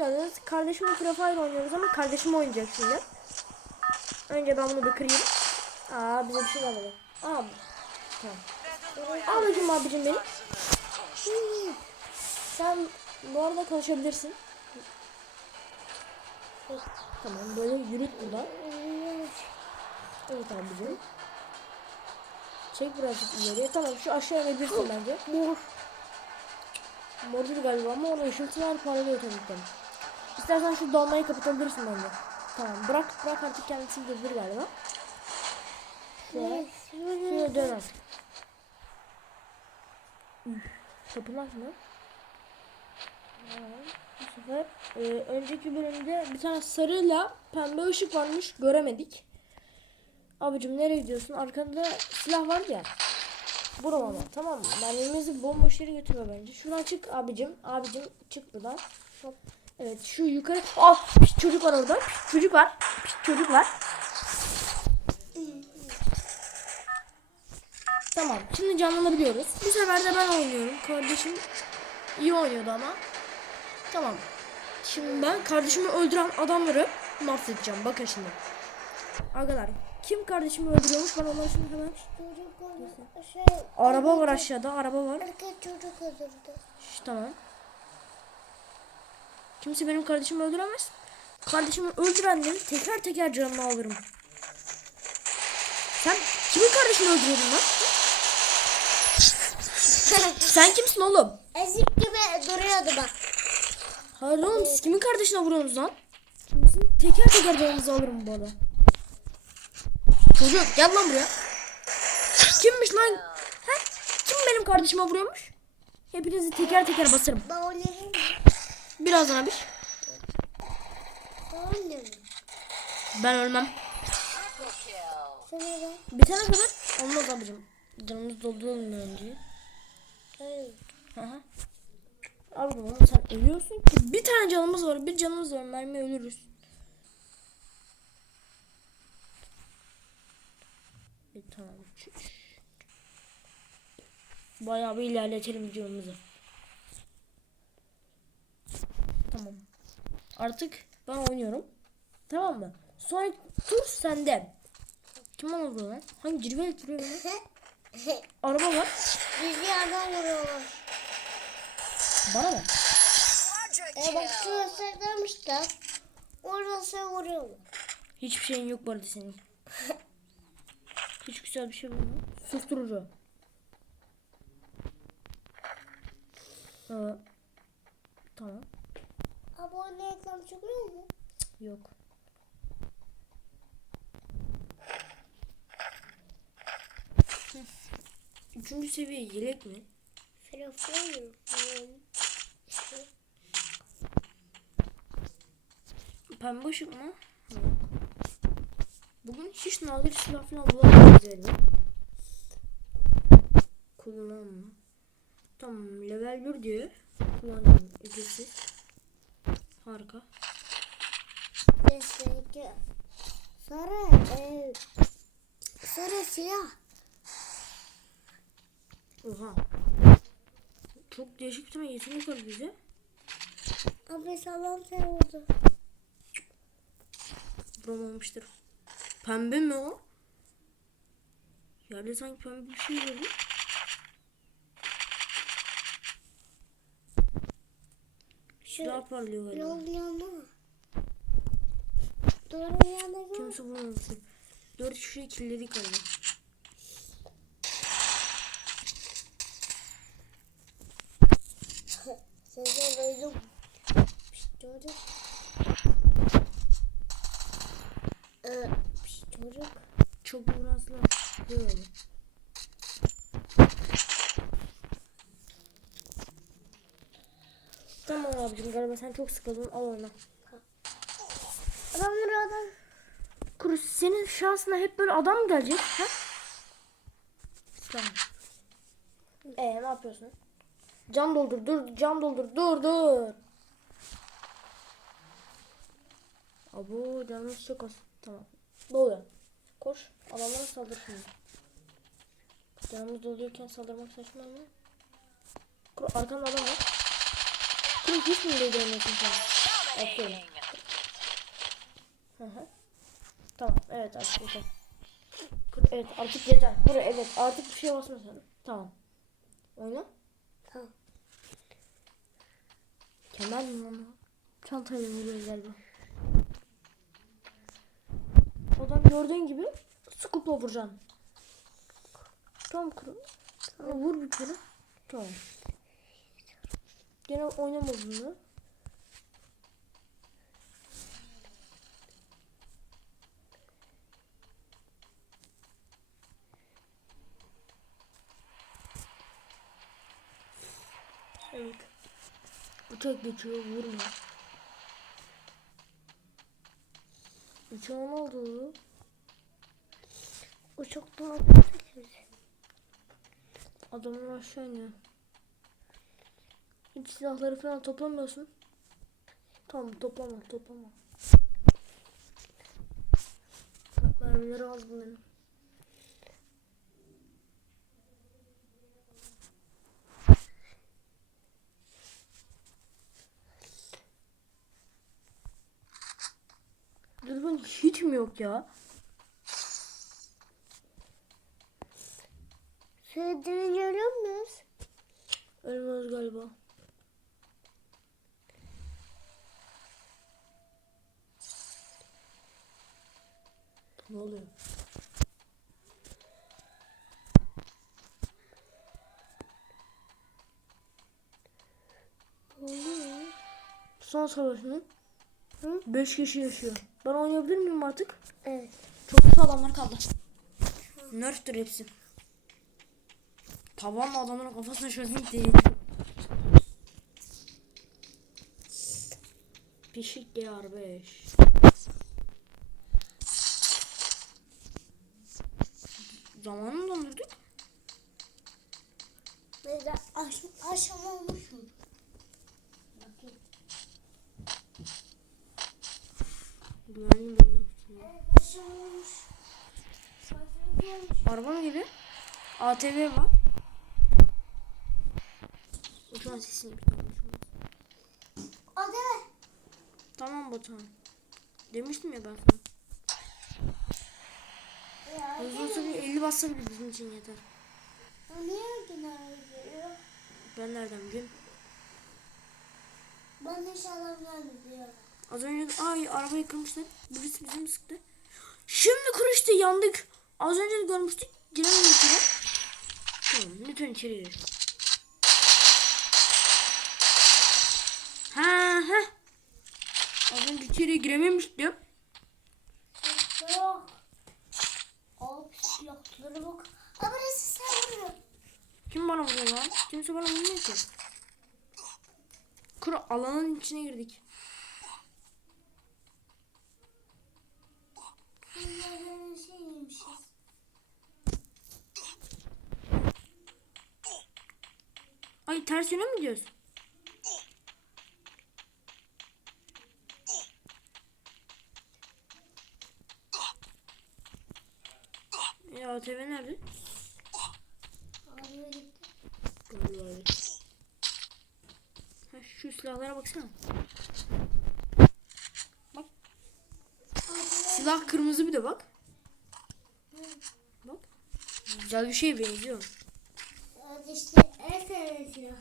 geldiniz. Kardeşimle Free Fire oynuyoruz ama kardeşim oynayacak şimdi. Önce ben bunu bir kırayım. Aa bize bir şey gelmedi. Aa tamam. Al bakayım abicim benim. Hmm. Sen bu arada konuşabilirsin. Tamam böyle yürüt buradan. Evet abicim. Çek birazcık ileriye. Tamam şu aşağı inebilirsin bence. Mor. Mor değil galiba ama onun ışıltılar parlıyor tabii ki. İstersen şu dolmayı kapatabilirsin bence. Tamam bırak bırak artık kendisi gidebilir galiba. Şöyle. Şöyle dön artık. Tapınak mı? Bu sefer e, önceki bölümde bir tane sarıyla pembe ışık varmış göremedik. Abicim nereye gidiyorsun? Arkanda silah var ya. Buram ama tamam mı? Mermimizi bomboş yere götürme bence. Şuradan çık abicim. Abicim çık buradan. Hop. Evet şu yukarı. Oh pis çocuk var orada. Çocuk var. Çocuk var. Tamam şimdi canlanabiliyoruz. Bu sefer de ben oynuyorum. Kardeşim iyi oynuyordu ama. Tamam. Şimdi ben kardeşimi öldüren adamları mahvedeceğim. Bakın şimdi. Arkadaşlar kim kardeşimi öldürüyormuş ben onları şimdi hemen. Çocuk şey Araba var aşağıda araba var. erkek çocuk öldürdü. Şş, tamam. Kimse benim kardeşimi öldüremez. Kardeşimi öldürenleri teker teker canını alırım. Sen kimin kardeşini öldürüyordun lan? Sen kimsin oğlum? Ezik gibi duruyordu bak. Hayır oğlum siz kimin kardeşine vuruyorsunuz lan? Kimsin? Teker teker canınızı alırım bu arada. Çocuk gel lan buraya. Kimmiş lan? He? Kim benim kardeşime vuruyormuş? Hepinizi teker teker basarım. Oynarım. Birazdan abi. Ben ölmem. Bitene kadar olmaz abicim. Canımız dolduralım önce. Hayır. Abicim oğlum sen ölüyorsun ki. Bir tane canımız var. Bir canımız var. Mermi ölürüz. Bir tane. Bayağı bir ilerletelim videomuzu. Tamam. Artık ben oynuyorum. Tamam mı? Sonraki tur sende. Kim vuruyor lan? Hangi cirveli vuruyor lan? Araba var. Bizi adam vuruyorlar. Bana mı? E bak şurası demişler. Orası vuruyorlar. Hiçbir şeyin yok bu arada senin. Hiç güzel bir şey yok. Susturucu. Aa, tamam. Abone ekran çıkıyor mu? Yok. Üçüncü seviye yelek mi? Telefon yok. Pembe ışık mı? Yok. Bugün hiç nadir silah falan bulamayız yani. Kullanma. Tamam level 1 diyor. Kullanıyorum ücretsiz. Harika. Destek. Sarı. E, sarı siyah. Oha. Çok değişik bir tane yetenek var bize. Abi salam sen vurdu. Vuramamıştır. Pembe mi o? Yerde sanki pembe bir şey gördüm. Şu Daha parlıyor galiba. yol yana. Doğru yana. Kimse vurmamıştır. Dört kişiyi killedik galiba. Seni duydum. Çocuk. Ee, çocuk. Çok uğraştılar. Böyle. Abicim galiba sen çok sıkıldın al oyna. Adam vuruyor adam. Kurus senin şansına hep böyle adam mı gelecek? Ha? Tamam. Ee ne yapıyorsun? Cam doldur dur cam doldur dur dur. Abo canımız çok az. Tamam. Doluyor. Koş. Adamlara saldır şimdi. Canımız doluyorken saldırmak saçma mı? Kur arkanda adam var. Kur hiç mi görmüyorsun sen? Aferin. Hı hı. Tamam evet artık yeter. Kur, evet artık yeter. Kur, evet artık bir şey basma sen. Tamam. Oyna. Tamam. Kemal mi onu? Çantayla vuruyor galiba. Odan gördüğün gibi scoop'la vuracaksın. Tamam kuru. Tamam, vur bir kere. Tamam. Gene oynama bunu. Evet. Uçak geçiyor vurma. Uçağa ne oldu? Uçaktan Adamlar aşağı iniyor. Hiç silahları falan toplamıyorsun. Tamam toplama toplama. Bak mermileri az bunların. Dürbün hiç mi yok ya? Ne oluyor? Ne oluyor? Son savaş mı? Hı? Beş kişi yaşıyor. Ben oynayabilir miyim artık? Evet. Çok kötü adamlar kaldı. Nerftür hepsi. Tavanla adamların kafasına şöyle bir değil. Pişik GR5. Zamanı dondurduk? Mesela aş aşam olmuş mu? Güvenli. Araba mı geliyor? ATV var. Uçağın sesini bir tane Hadi. Tamam Batuhan. Demiştim ya ben sana. Olsa bir 50 bassa bile bizim için yeter. Ben nereden bileyim? Ben de diyor. Az önce ay arabayı kırmışlar. Birisi bizim sıktı. Şimdi kırıştı yandık. Az önce de görmüştük. Giremedik içeri. Tamam lütfen içeri gir. Ha ha. Az önce içeriye girememiştim. Yok. Al silahlara bak. Ama nasıl sen vuruyor? Kim bana vuruyor lan? Kimse bana vurmuyor ki. Kuru alanın içine girdik. Ay ters yöne mi gidiyoruz? Ya ATV nerede? Ağrıyor gitti. Ha, şu silahlara baksana. Bak. Silah kırmızı bir de bak. Bak. Güzel bir şey benziyor. İşte en sevdiğim silah.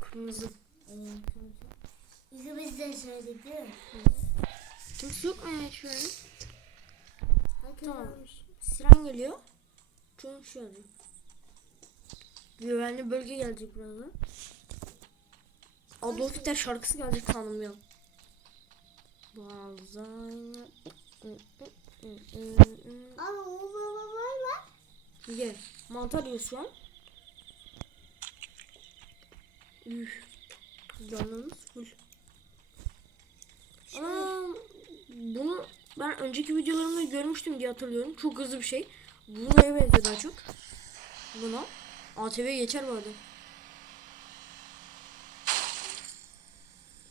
Kırmızı. İkimiz de söyledik değil mi? Kimse yok mu ya şöyle? Tamam. Siren geliyor. Çünkü şu yazıyor. Güvenli bölge gelecek birazdan. Adolf Hitler şarkısı gelecek sandım ya. Balzac. Ama o baba var var. Gel. Mantar yiyor şu an. Üf. Canımız full. Aa, bunu ben önceki videolarımda görmüştüm diye hatırlıyorum. Çok hızlı bir şey. Buna benziyor daha çok. Buna. ATV'ye geçer vardı.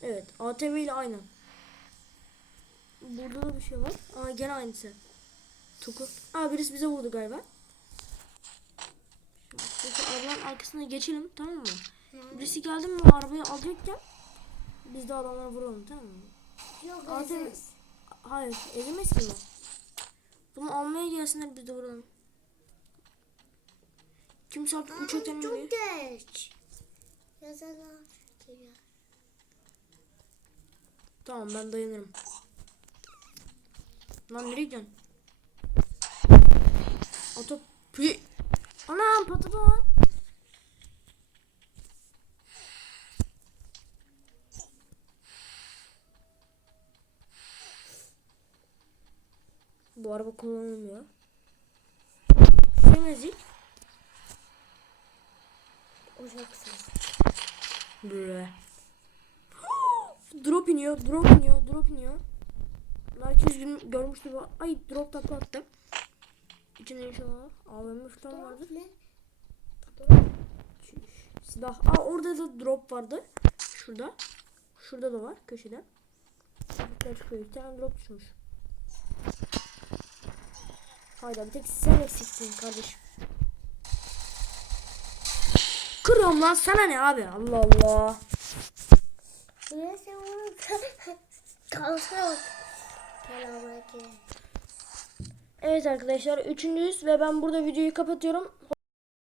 Evet. ATV ile aynı. Burada da bir şey var. Aa gene aynısı. Tuku. Aa birisi bize vurdu galiba. Şimdi arabanın arkasına geçelim tamam mı? Birisi geldi mi arabayı alacakken biz de adamlara vuralım tamam mı? Yok ezeriz. Hayır ki mi? Bunu almaya gelsinler biz de vuralım. Kimse artık Aa, ötemiyor. Çok geç. Yazarlar geliyor. Tamam ben dayanırım. Lan nereye gidiyorsun? Pi- Anam patladı lan. Bu araba kullanılmıyor. Şemezlik. Ocak sesi. Bre. drop iniyor, drop iniyor, drop iniyor. Belki gün görmüştür. bu- Ay drop takla attı. İçinde inşallah AVM falan vardı. Ne? Silah. Aa orada da drop vardı. Şurada. Şurada da var köşede. Bir tane drop düşmüş. Hayda bir tek sen eksiksin kardeşim. Kırıyorum lan sana ne abi Allah Allah. Neyse onu kalsa bak. Selamünaleyküm. Evet arkadaşlar üçüncüyüz ve ben burada videoyu kapatıyorum.